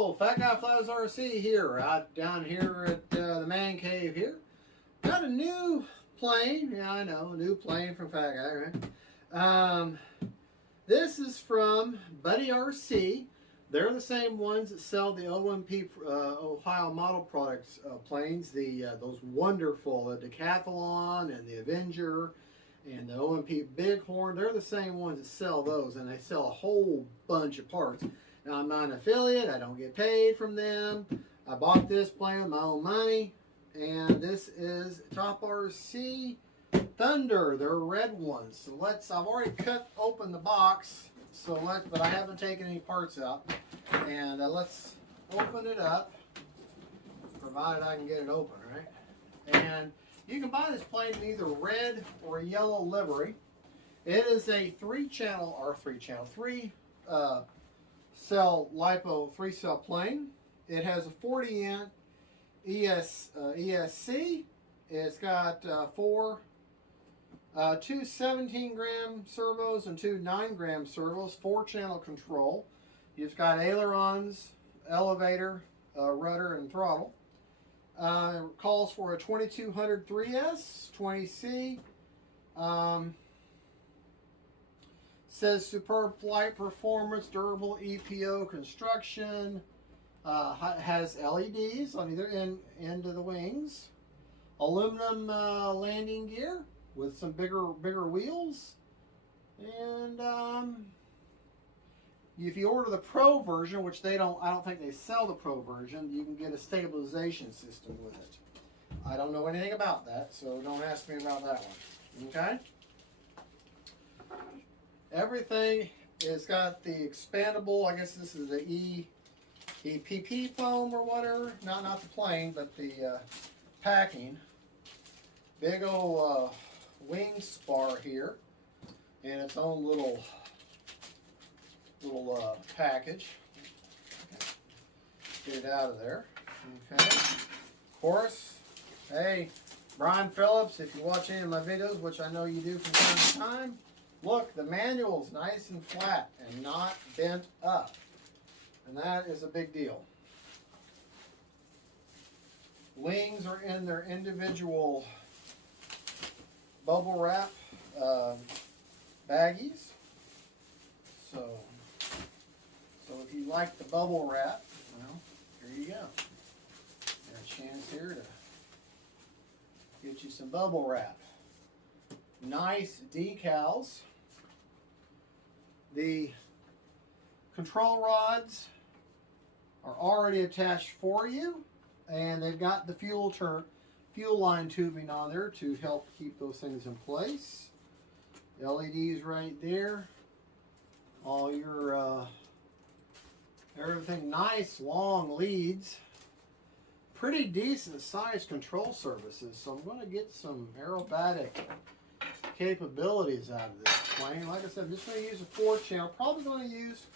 Hello, Fat Guy Flies RC here, out down here at the man cave here. Got a new plane. Yeah, I know, a new plane from Fat Guy, right? This is from Buddy RC. They're the same ones that sell the OMP Ohio Model Products planes. Those wonderful, the Decathlon and the Avenger and the OMP Bighorn. They're the same ones that sell those, and they sell a whole bunch of parts. Now, I'm not an affiliate. I don't get paid from them. I bought this plane with my own money, and this is Top RC Thunder. They're red ones. So I've already cut open the box. But I haven't taken any parts out. And let's open it up, provided I can get it open, right? And you can buy this plane in either red or a yellow livery. It is a three-cell LiPo 3-cell plane. It has a 40-inch ESC. It's got two 17-gram servos and two 9-gram servos, 4-channel control. You've got ailerons, elevator, rudder, and throttle. It calls for a 2200 3S, 20C. Says superb flight performance, durable EPO construction. Has LEDs on either end of the wings. Aluminum landing gear with some bigger wheels. And if you order the Pro version, which I don't think they sell the Pro version, you can get a stabilization system with it. I don't know anything about that, so don't ask me about that one. Okay? Everything has got the expandable, I guess this is the EPP foam or whatever. Not the plane, but the packing. Big old wing spar here, and its own little package. Get it out of there. Okay. Of course, hey, Brian Phillips, if you watch any of my videos, which I know you do from time to time, look, the manual's nice and flat and not bent up. And that is a big deal. Wings are in their individual bubble wrap baggies. So if you like the bubble wrap, well, here you go. Got a chance here to get you some bubble wrap. Nice decals. The control rods are already attached for you, and they've got the fuel line tubing on there to help keep those things in place. LEDs right there. All your everything, nice long leads. Pretty decent sized control surfaces, so I'm going to get some aerobatic capabilities out of this plane. Like I said, I'm just going to use a 4-channel. Probably going to use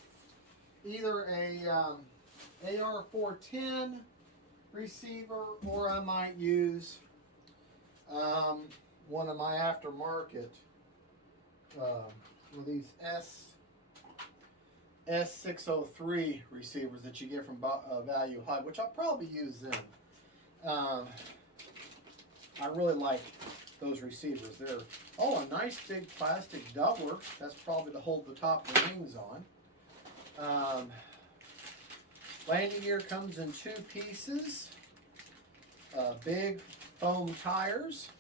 either a AR410 receiver, or I might use one of my aftermarket, one of these S603 receivers that you get from Value High, which I'll probably use them. I really like those receivers. They're a nice big plastic doubler. That's probably to hold the top of the wings on. Landing gear comes in 2 pieces. Big foam tires.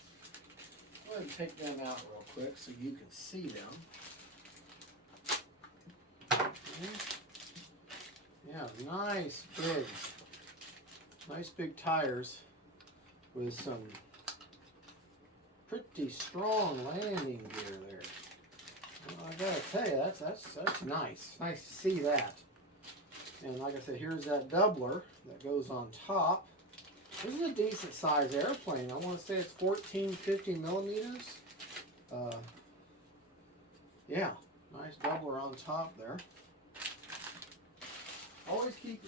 Go ahead and take them out real quick so you can see them. Yeah, nice big tires with some pretty strong landing gear there. Well, I gotta tell you, that's nice. Nice to see that. And like I said, here's that doubler that goes on top. This is a decent size airplane. I want to say it's 1450 millimeters. Yeah, nice doubler on top there. Always keep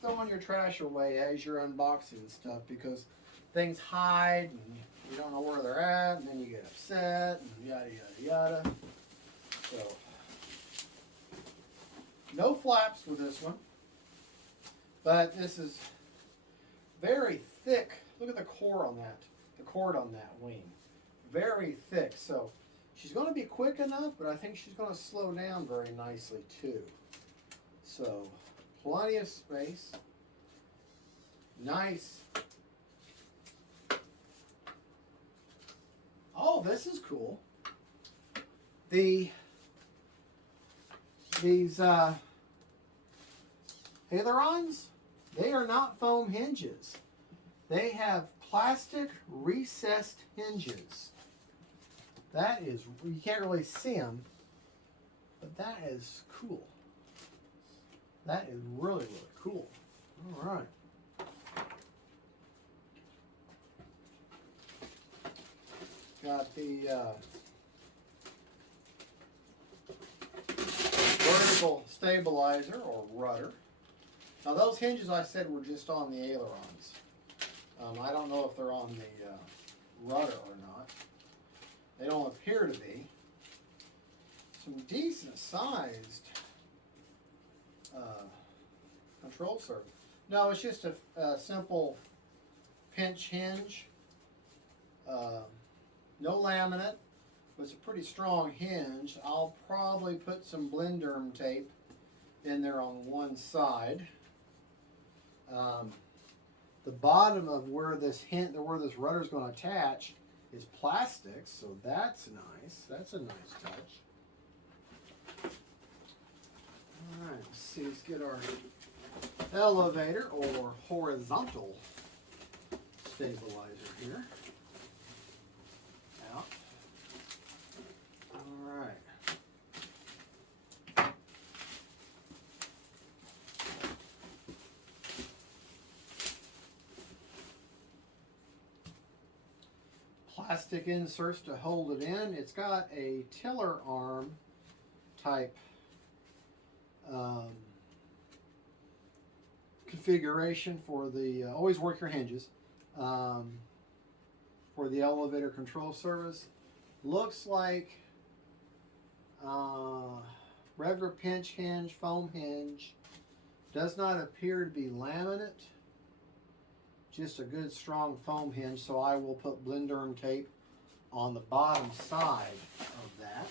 throwing your trash away as you're unboxing stuff, because things hide and you don't know where they're at, and then you get upset and yada yada yada. So no flaps with this one. But this is very thick. Look at the core on that, the cord on that wing. Very thick. So she's going to be quick enough, but I think she's going to slow down very nicely too. So plenty of space. Nice. Oh, this is cool. These Ailerons, they are not foam hinges. They have plastic recessed hinges. That is, you can't really see them, but that is cool. That is really, really cool. All right. Got the vertical stabilizer or rudder. Now those hinges I said were just on the ailerons. I don't know if they're on the rudder or not. They don't appear to be. Some decent sized control surface. No, it's just a simple pinch hinge. No laminate. It's a pretty strong hinge. I'll probably put some Blenderm tape in there on one side. The bottom of where this rudder is going to attach is plastic, so that's nice. That's a nice touch. All right, let's see. Let's get our elevator or horizontal stabilizer here out. All right. Plastic inserts to hold it in. It's got a tiller arm type configuration for the always work your hinges for the elevator control service. Looks like regular pinch hinge, foam hinge. Does not appear to be laminate. Just a good strong foam hinge, so I will put Blenderm tape on the bottom side of that.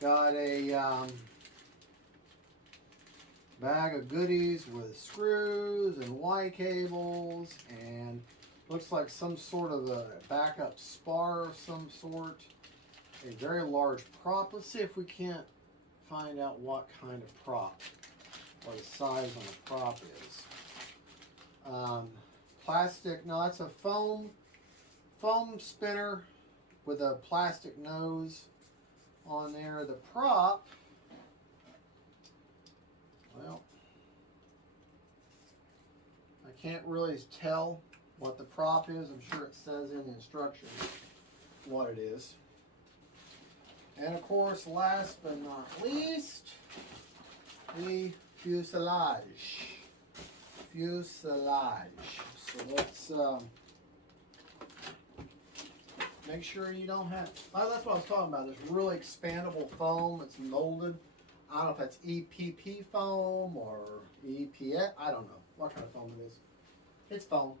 Got a bag of goodies with screws and Y cables, and looks like some sort of a backup spar of some sort. A very large prop. Let's see if we can't find out what kind of prop or the size on the prop is. Plastic, no, that's a foam spinner with a plastic nose on there. The prop, well, I can't really tell what the prop is. I'm sure it says in the instructions what it is. And of course, last but not least, the fuselage. Fuselage. So let's make sure you don't have. Oh, that's what I was talking about. This really expandable foam. It's molded. I don't know if that's EPP foam or EPS. I don't know what kind of foam it is. It's foam.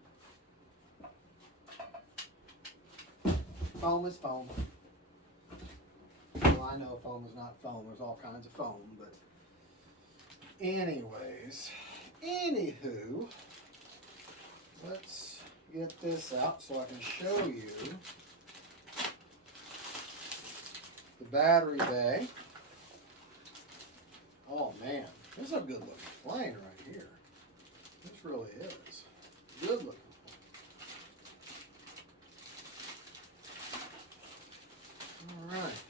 Foam is foam. Well, I know foam is not foam. There's all kinds of foam, but anyways. Anywho, let's get this out so I can show you the battery bay. Oh man, this is a good looking plane right here. This really is. Good looking. All right.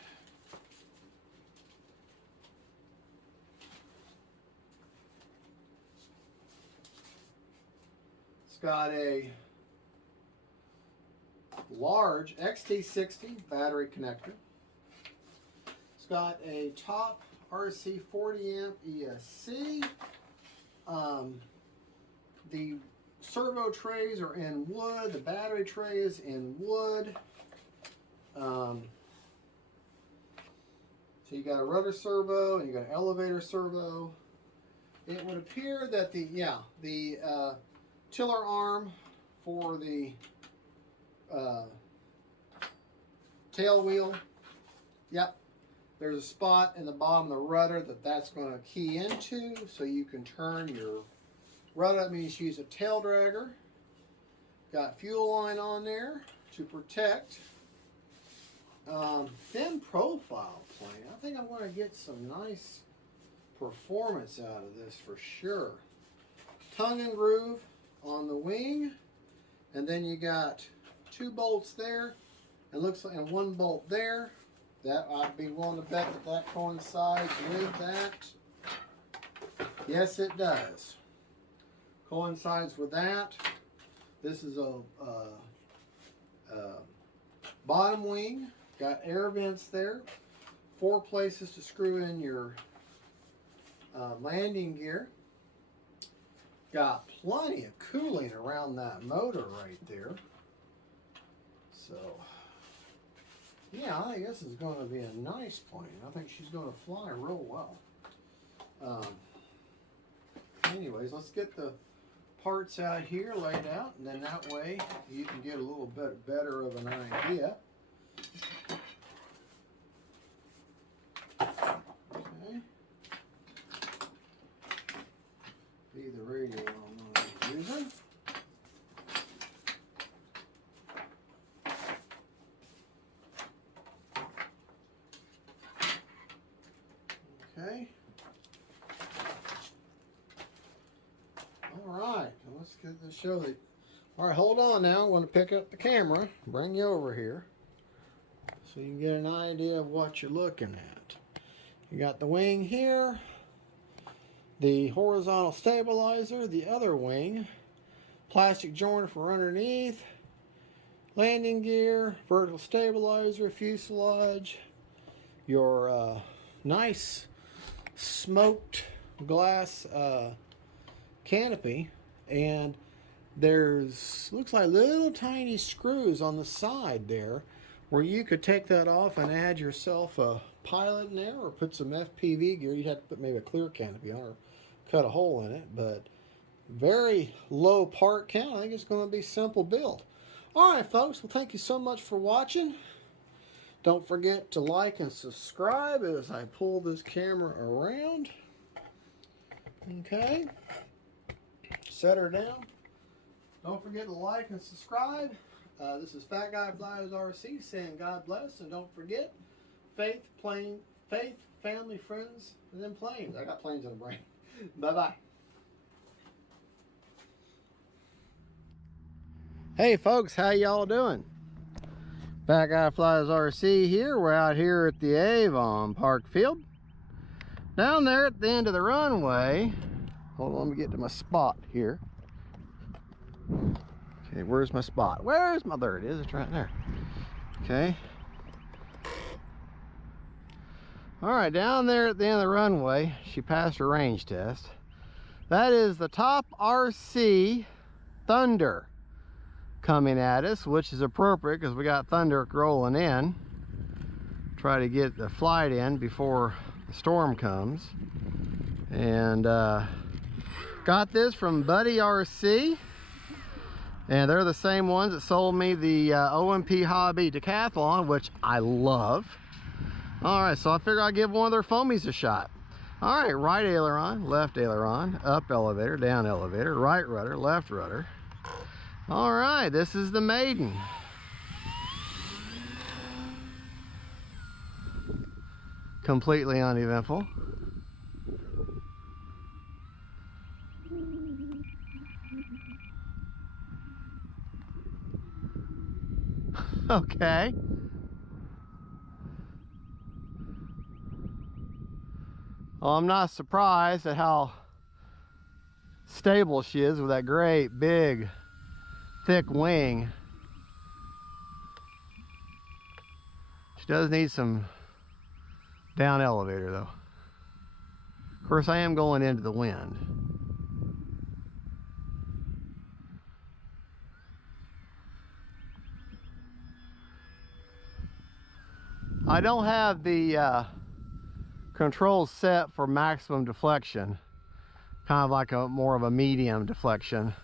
Got a large XT60 battery connector. It's got a top RC 40 amp ESC. The servo trays are in wood. The battery tray is in wood. So you got a rudder servo and you got an elevator servo. it would appear that the tiller arm for the tail wheel, yep, there's a spot in the bottom of the rudder that's going to key into, so you can turn your rudder. That means use a tail dragger. Got fuel line on there to protect. Thin profile plane. I think I'm going to get some nice performance out of this for sure. Tongue and groove on the wing, and then you got 2 bolts there. It looks like, and 1 bolt there. That I'd be willing to bet that coincides with that. Yes, it does. Coincides with that. This is a bottom wing. Got air vents there. 4 places to screw in your landing gear. Got plenty of cooling around that motor right there. So, yeah, I think this is going to be a nice plane. I think she's going to fly real well. Anyways, let's get the parts out here laid out, and then that way you can get a little bit better of an idea. Okay. Be the radio I'm using. Okay. All right, let's get this show. All right, hold on now. I'm going to pick up the camera, bring you over here, so you can get an idea of what you're looking at. You got the wing here, the horizontal stabilizer, the other wing, plastic joiner for underneath, landing gear, vertical stabilizer, fuselage, your nice smoked glass canopy, and there's looks like little tiny screws on the side there where you could take that off and add yourself a pilot in there, or put some FPV gear. You'd have to put maybe a clear canopy on, or cut a hole in it, but very low part count. I think it's going to be simple build. All right, folks, well, thank you so much for watching. Don't forget to like and subscribe as I pull this camera around. Okay. Set her down. Don't forget to like and subscribe. This is Fat Guy Flies RC saying God bless, and don't forget, faith, family, friends, and then planes. I got planes in the brain. Bye-bye. Hey folks, how y'all doing? Fat Guy Flies RC here. We're out here at the Avon Park Field. Down there at the end of the runway, hold on, let me get to my spot here. Okay, where's my spot? Where's my, there it is, it's right there. Okay. All right, down there at the end of the runway, she passed her range test. That is the Top RC Thunder coming at us, which is appropriate because we got thunder rolling in. Try to get the flight in before the storm comes. And got this from Buddy RC, and they're the same ones that sold me the OMP Hobby Decathlon, which I love. All right, so I figure I'll give one of their foamies a shot. All right, right aileron, left aileron, up elevator, down elevator, right rudder, left rudder. All right, this is the Maiden. Completely uneventful. Okay. Well, I'm not surprised at how stable she is with that great big thick wing. She does need some down elevator though. Of course, I am going into the wind. I don't have the controls set for maximum deflection. kind of like a more of a medium deflection.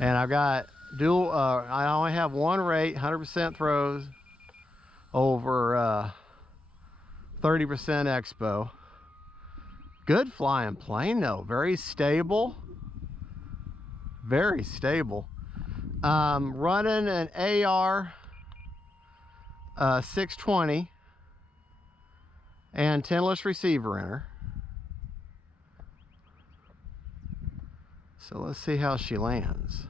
And I've got dual, I only have one rate, 100% throws over 30% expo. Good flying plane though, very stable. Very stable. Running an AR 620 and tinless receiver in her. So let's see how she lands.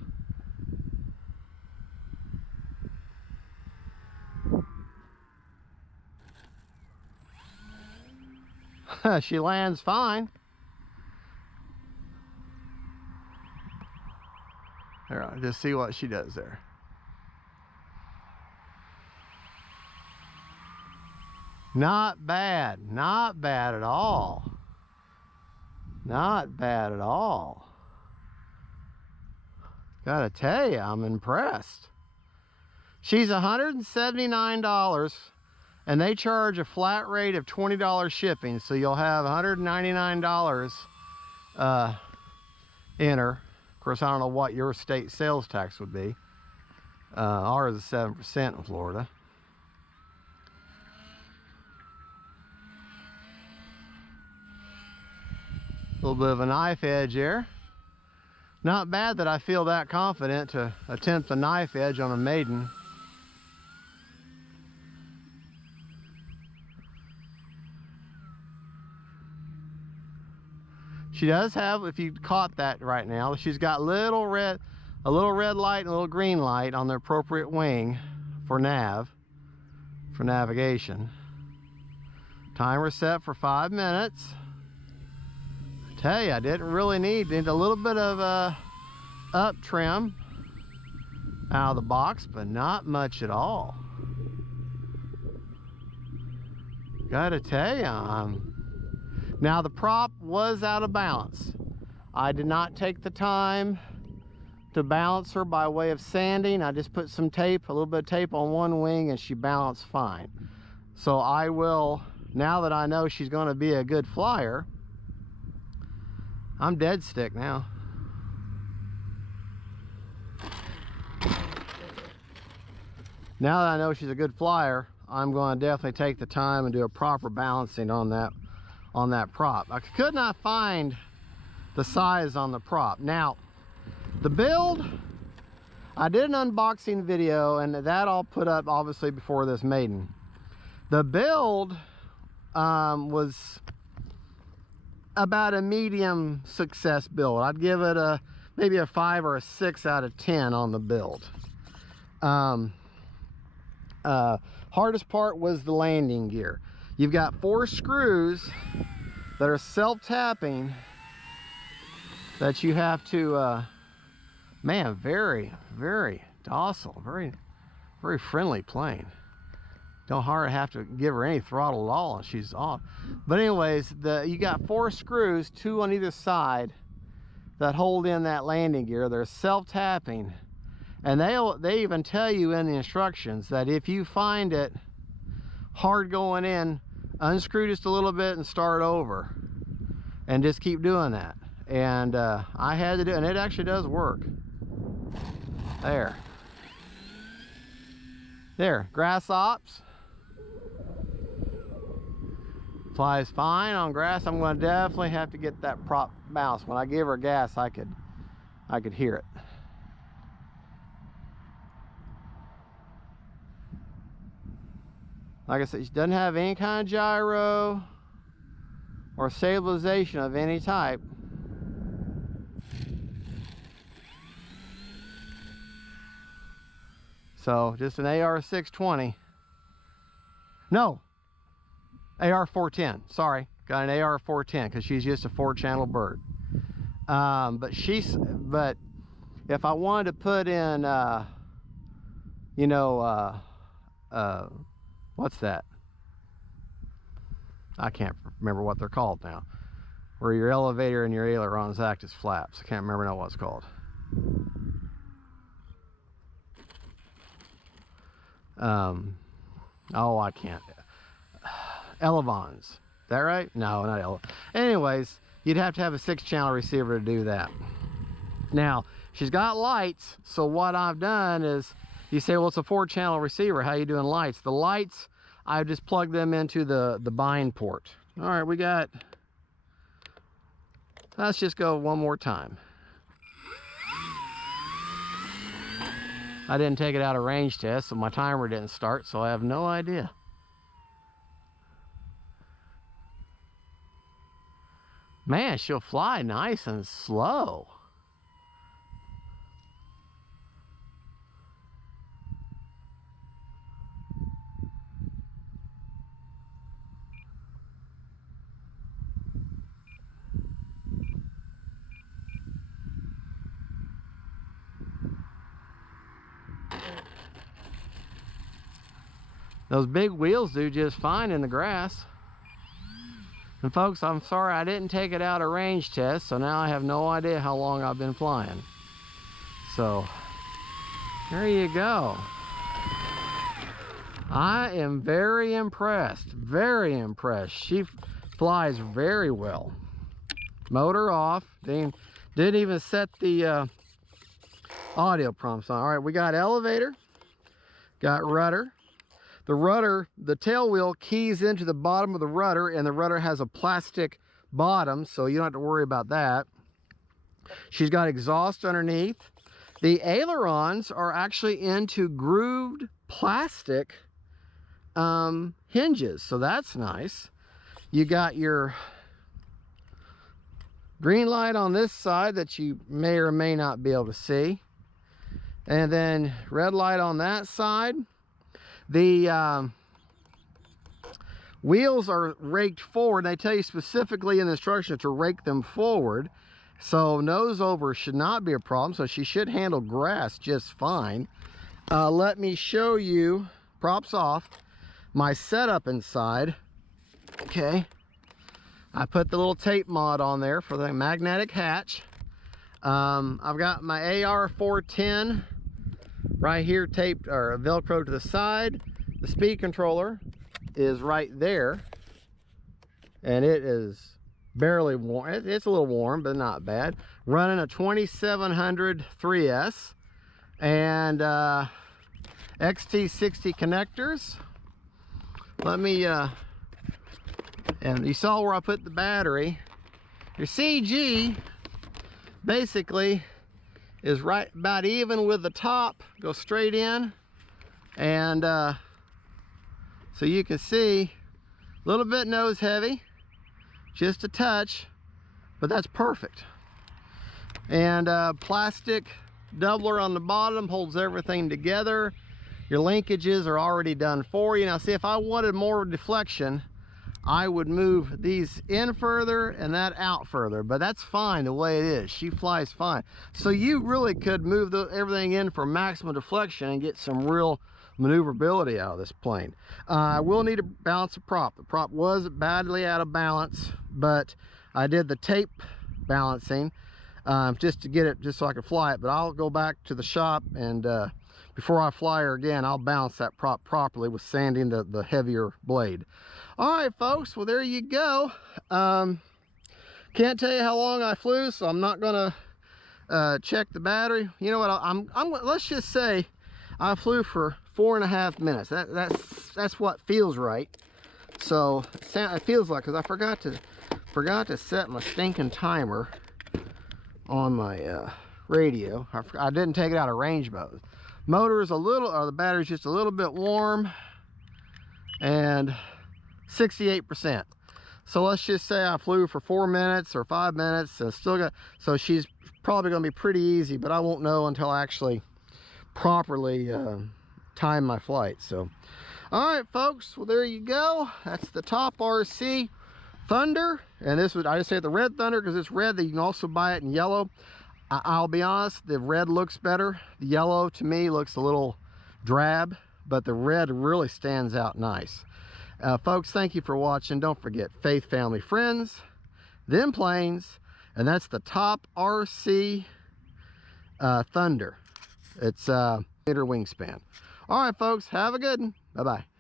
She lands fine. There, I'll just see what she does there. Not bad. Not bad at all. Not bad at all. Gotta tell you, I'm impressed. She's $179, and they charge a flat rate of $20 shipping, so you'll have $199 in her. Of course, I don't know what your state sales tax would be. Ours is 7% in Florida. A little bit of a knife edge there. Not bad that I feel that confident to attempt a knife edge on a maiden. She does have, if you caught that right now, she's got a little red light and a little green light on the appropriate wing for navigation. Timer set for 5 minutes. I tell you, I didn't really need a little bit of up trim out of the box, but not much at all. Gotta tell you, now the prop was out of balance. I did not take the time to balance her by way of sanding. I just put some tape, a little bit of tape on one wing, and she balanced fine. So I will, now that I know she's going to be a good flyer, I'm dead stick now. Now that I know she's a good flyer, I'm going to definitely take the time and do a proper balancing on that prop. I could not find the size on the prop. Now, the build, I did an unboxing video, and that I'll put up obviously before this maiden. The build was about a medium success build. I'd give it maybe a 5 or a 6 out of 10 on the build. Hardest part was the landing gear. You've got 4 screws that are self-tapping that you have to, man, very, very docile, very, very friendly plane. Don't hardly have to give her any throttle at all and she's off. But anyways, you got 4 screws, 2 on either side, that hold in that landing gear. They're self-tapping, and they even tell you in the instructions that if you find it hard going in, unscrew just a little bit and start over, and just keep doing that. And I had to do it, and it actually does work. There, grass ops. Flies fine on grass. I'm going to definitely have to get that prop bounced. When I give her gas, I could hear it. Like I said, she doesn't have any kind of gyro or stabilization of any type. So just an AR-620. No, AR-410. Sorry, got an AR-410 because she's just a 4-channel bird. But if I wanted to put in, you know, what's that? I can't remember what they're called now. Where your elevator and your ailerons act as flaps. I can't remember now what it's called. Oh, I can't. Elevons. Is that right? No, not Anyways, you'd have to have a 6-channel receiver to do that. Now, she's got lights, so what I've done is, you say, well, it's a 4-channel receiver. How you doing lights? The lights, I just plug them into the bind port. All right, we got, let's just go one more time. I didn't take it out of range test, so my timer didn't start, so I have no idea. Man, she'll fly nice and slow. Those big wheels do just fine in the grass. And folks, I'm sorry I didn't take it out of range test, so now I have no idea how long I've been flying. So, there you go. I am very impressed, very impressed. She flies very well. Motor off, didn't even set the audio prompts on. All right, we got elevator, got rudder. The rudder, the tail wheel keys into the bottom of the rudder, and the rudder has a plastic bottom, so you don't have to worry about that. She's got exhaust underneath. The ailerons are actually into grooved plastic hinges, so that's nice. You got your green light on this side that you may or may not be able to see, and then red light on that side. The wheels are raked forward. They tell you specifically in the instructions to rake them forward, so nose over should not be a problem, so she should handle grass just fine. Let me show you, props off, my setup inside. Okay, I put the little tape mod on there for the magnetic hatch. I've got my AR410 right here taped or velcro to the side. The speed controller is right there, and it is barely warm. It's a little warm, but not bad. Running a 2700 3S and XT60 connectors. Let me and you saw where I put the battery. Your CG basically is right about even with the top. Go straight in, and so you can see a little bit nose heavy, just a touch, but that's perfect. And plastic doubler on the bottom holds everything together. Your linkages are already done for you. Now see, if I wanted more deflection, I would move these in further and that out further, but that's fine the way it is. She flies fine. So you really could move everything in for maximum deflection and get some real maneuverability out of this plane. I will need to balance the prop. The prop was badly out of balance, but I did the tape balancing just to get it, just so I could fly it. But I'll go back to the shop, and before I fly her again, I'll balance that prop properly with sanding the heavier blade. All right, folks, well, there you go. Can't tell you how long I flew, so I'm not gonna check the battery. You know what, let's just say I flew for 4.5 minutes. That's what feels right. So it feels like, because I forgot to set my stinking timer on my radio. I didn't take it out of range mode. Motor is a little, or the battery's just a little bit warm, and 68%. So let's just say I flew for 4 minutes or 5 minutes and still got, so she's probably going to be pretty easy, but I won't know until I actually properly time my flight. So all right, folks, well, there you go. That's the Top RC Thunder, and this was, I just say the Red Thunder because it's red. That you can also buy it in yellow. I'll be honest, the red looks better. The yellow to me looks a little drab, but the red really stands out nice. Folks, thank you for watching. Don't forget, faith, family, friends, them planes, and that's the Top RC Thunder. It's meter wingspan. All right, folks, have a good one. Bye-bye.